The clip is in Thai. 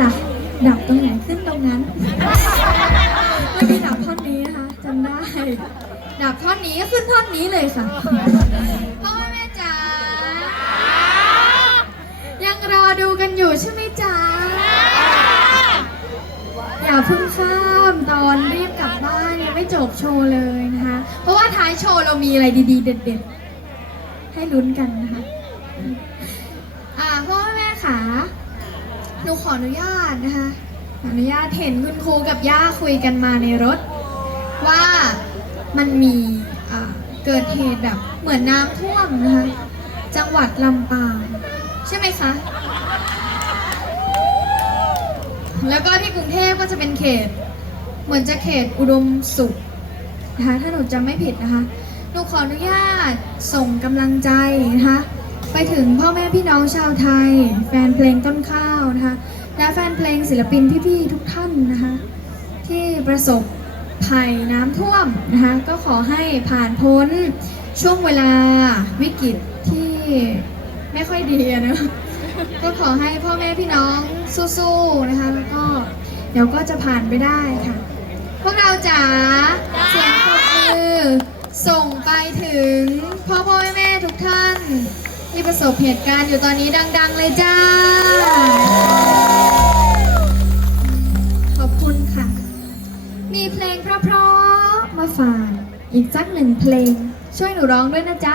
ล่ะดับตรงไหนขึ้นตรงนั้นเมื่อกี้ดับท่อนนี้นะคะจำได้ ดับท่อนนี้ก็ขึ้นท่อนนี้เลยค่ะพ่อแม่จ๋ายังรอดูกันอยู่ใช่ไหมจ๊ะอย่าเพิ่งข้ามตอนรีบกลับบ้านยังไม่จบโชว์เลยนะคะ เพราะว่าท้ายโชว์เรามีอะไรดีๆ เด็ดๆ ให้ลุ้นกันนะคะ อ่าพ่อแม่ขา นูขออนุญาตนะคะขออนุญาตเห็นคุณครูกับย่าคุยกันมาในรถ ว่ามันมีเกิดเหตุแบบเหมือนน้ำท่วมนะคะจังหวัดลำปางใช่ไหมคะ แล้วก็ที่กรุงเทพก็จะเป็นเขต เหมือนจะเขตอุดมสุขนะคะถ้าหนูจำไม่ผิดนะคะหนูขออนุญาตส่งกำลังใจนะคะ ไปถึงพ่อแม่พี่น้องชาวไทย แฟนเพลงต้นข้าวนะคะและแฟนเพลงศิลปินพี่ๆทุกท่านนะคะที่ประสบภัยน้ำท่วมนะคะก็ขอให้ผ่านพ้นช่วงเวลาวิกฤตที่ไม่ค่อยดีนะก็ขอให้พ่อแม่พี่น้องสู้ๆนะคะแล้วก็เดี๋ยวก็จะผ่านไปได้ค่ะ พวกเราจ๋าเสียงปรบมือส่งไปถึงพ่อพ่อแม่ ที่ประสบเหตุการณ์อยู่ตอนนี้ดัง ๆ เลยจ้า ขอบคุณค่ะ มีเพลงเพราะๆมาฝากอีกสักหนึ่งเพลง ช่วยหนูร้องด้วยนะจ๊ะ